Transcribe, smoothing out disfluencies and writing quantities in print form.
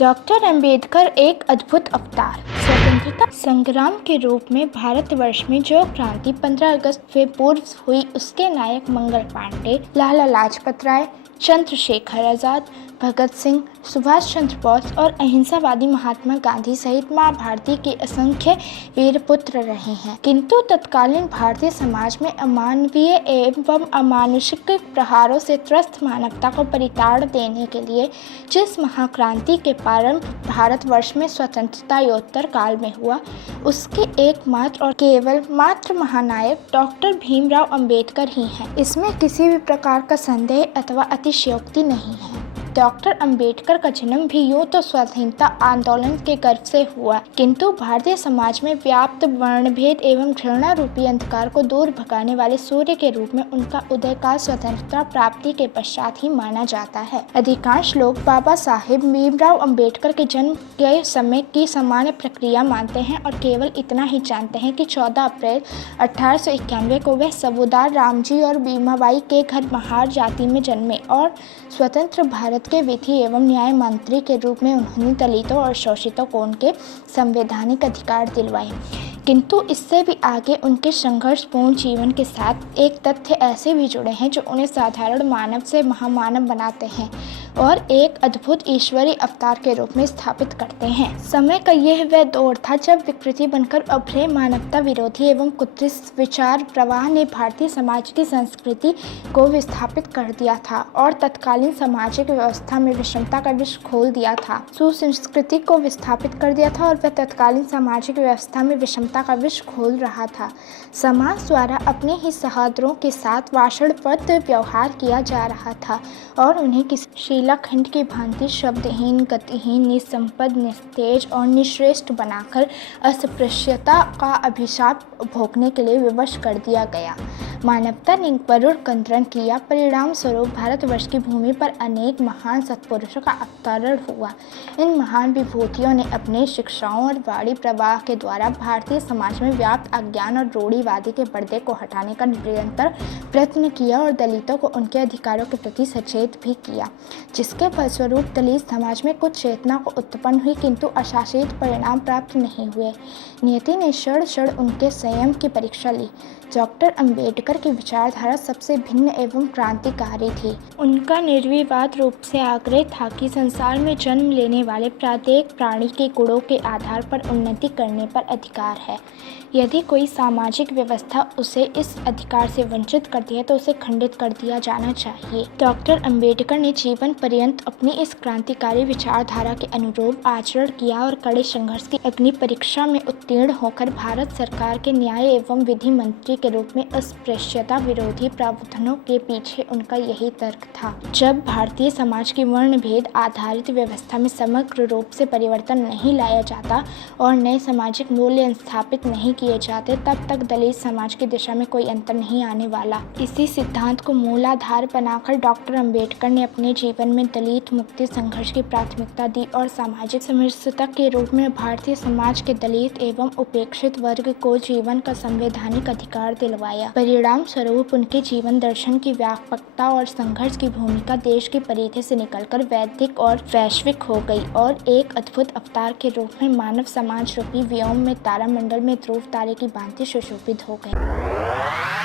Doctor Ambedkar एक अद्भुत अवतार। स्वतंत्रता संग्राम के रूप में भारतवर्ष में जो क्रांति 15 अगस्त से पूर्व हुई, उसके नायक मंगल पांडे, लाला लाजपत राय, चंद्रशेखर आजाद, भगत सिंह, सुभाष चंद्र बोस और अहिंसावादी महात्मा गांधी सहित मां भारती के असंख्य वीर पुत्र रहे हैं। किंतु तत्कालीन भारतीय समाज में अमानवीय एवं अमानुषिक प्रहारों से त्रस्त मानवता को परिताड़ देने के लिए जिस महाक्रांति के प्रारंभ भारतवर्ष में स्वतंत्रतायोत्तर काल में हुआ, उसके एकमात्र और केवल मात्र महानायक डॉक्टर भीमराव अंबेडकर ही हैं। इसमें किसी भी प्रकार का संदेह अथवा अतिशयोक्ति नहीं है। डॉक्टर अंबेडकर का जन्म भी यूं तो स्वाधीनता आंदोलन के गर्भ से हुआ, किंतु भारतीय समाज में व्याप्त वर्णभेद एवं घृणा रूपी अंधकार को दूर भगाने वाले सूर्य के रूप में उनका उदय काल स्वतंत्रता प्राप्ति के पश्चात ही माना जाता है। अधिकांश लोग बाबा साहेब भीमराव अंबेडकर के जन्म के समय की सामान्य प्रक्रिया मानते हैं और केवल इतना ही जानते हैं कि 14 अप्रैल 1891 को वह सबूदार रामजी और भीमाबाई के घर महार जाति में जन्मे और स्वतंत्र भारत के विधि एवं न्याय मंत्री के रूप में उन्होंने दलितों और शोषितों को उनके संवैधानिक अधिकार दिलवाए। किंतु इससे भी आगे उनके संघर्षपूर्ण जीवन के साथ एक तथ्य ऐसे भी जुड़े हैं जो उन्हें साधारण मानव से महामानव बनाते हैं और एक अद्भुत ईश्वरीय अवतार के रूप में स्थापित करते हैं। समय का यह वह दौर था जब विकृति बनकर उभरे मानवता विरोधी एवं कुत्सित विचार प्रवाह ने भारतीय समाज की संस्कृति को विस्थापित कर दिया था और तत्कालीन सामाजिक व्यवस्था में विषमता का विष खोल दिया था। सुसंस्कृति को विस्थापित कर दिया था और वह तत्कालीन सामाजिक व्यवस्था में विषमता का विष खोल रहा था। समाज द्वारा अपने ही सहोदरों के साथ वाषणबद्ध व्यवहार किया जा रहा था और उन्हें किसी शीलाखंड की भांति शब्दहीन, गतिहीन, निसंपद, निस्तेज और निश्रेष्ठ बनाकर अस्पृश्यता का अभिशाप भोगने के लिए विवश कर दिया गया। मानवता ने करुण कंदन किया। परिणाम स्वरूप भारतवर्ष की भूमि पर अनेक महान सत्पुरुषों का अवतरण हुआ। इन महान विभूतियों ने अपने शिक्षाओं और वाणी प्रवाह के द्वारा भारतीय समाज में व्याप्त अज्ञान और रूढ़िवादी के पर्दे को हटाने का निरंतर प्रयत्न किया और दलितों को उनके अधिकारों के प्रति सचेत भी किया, जिसके फलस्वरूप दलित समाज में कुछ चेतना को उत्पन्न हुई, किंतु आशातीत परिणाम प्राप्त नहीं हुए। नियति ने क्षण क्षण उनके संयम की परीक्षा ली। डॉक्टर अंबेडकर की विचारधारा सबसे भिन्न एवं क्रांतिकारी थी। उनका निर्विवाद रूप से आग्रह था कि संसार में जन्म लेने वाले प्रत्येक प्राणी के गुणों के आधार पर उन्नति करने पर अधिकार है। यदि कोई सामाजिक व्यवस्था उसे इस अधिकार से वंचित करती है तो उसे खंडित कर दिया जाना चाहिए। डॉक्टर अंबेडकर ने जीवन पर्यंत अपनी इस क्रांतिकारी विचारधारा के अनुरूप आचरण किया और कड़े संघर्ष की अग्नि परीक्षा में उत्तीर्ण होकर भारत सरकार के न्याय एवं विधि मंत्री के रूप में अस्पृश्यता विरोधी प्रावधानों के पीछे उनका यही तर्क था। जब भारतीय समाज की वर्ण भेद आधारित व्यवस्था में समग्र रूप से परिवर्तन नहीं लाया जाता और नए सामाजिक मूल्य स्थापित नहीं किए जाते, तब तक दलित समाज की दिशा में कोई अंतर नहीं आने वाला। इसी सिद्धांत को मूलाधार बनाकर डॉक्टर अंबेडकर ने अपने जीवन में दलित मुक्ति संघर्ष की प्राथमिकता दी और सामाजिक समरसता के रूप में भारतीय समाज के दलित एवं उपेक्षित वर्ग को जीवन का संवैधानिक अधिकार दिलवाया। परिणाम स्वरूप उनके जीवन दर्शन की व्यापकता और संघर्ष की भूमिका देश की परिधि से निकलकर वैश्विक और वैश्विक हो गई और एक अद्भुत अवतार के रूप में मानव समाज रूपी व्योम में तारामंडल में ध्रुव तारे की भांति सुशोभित हो गए।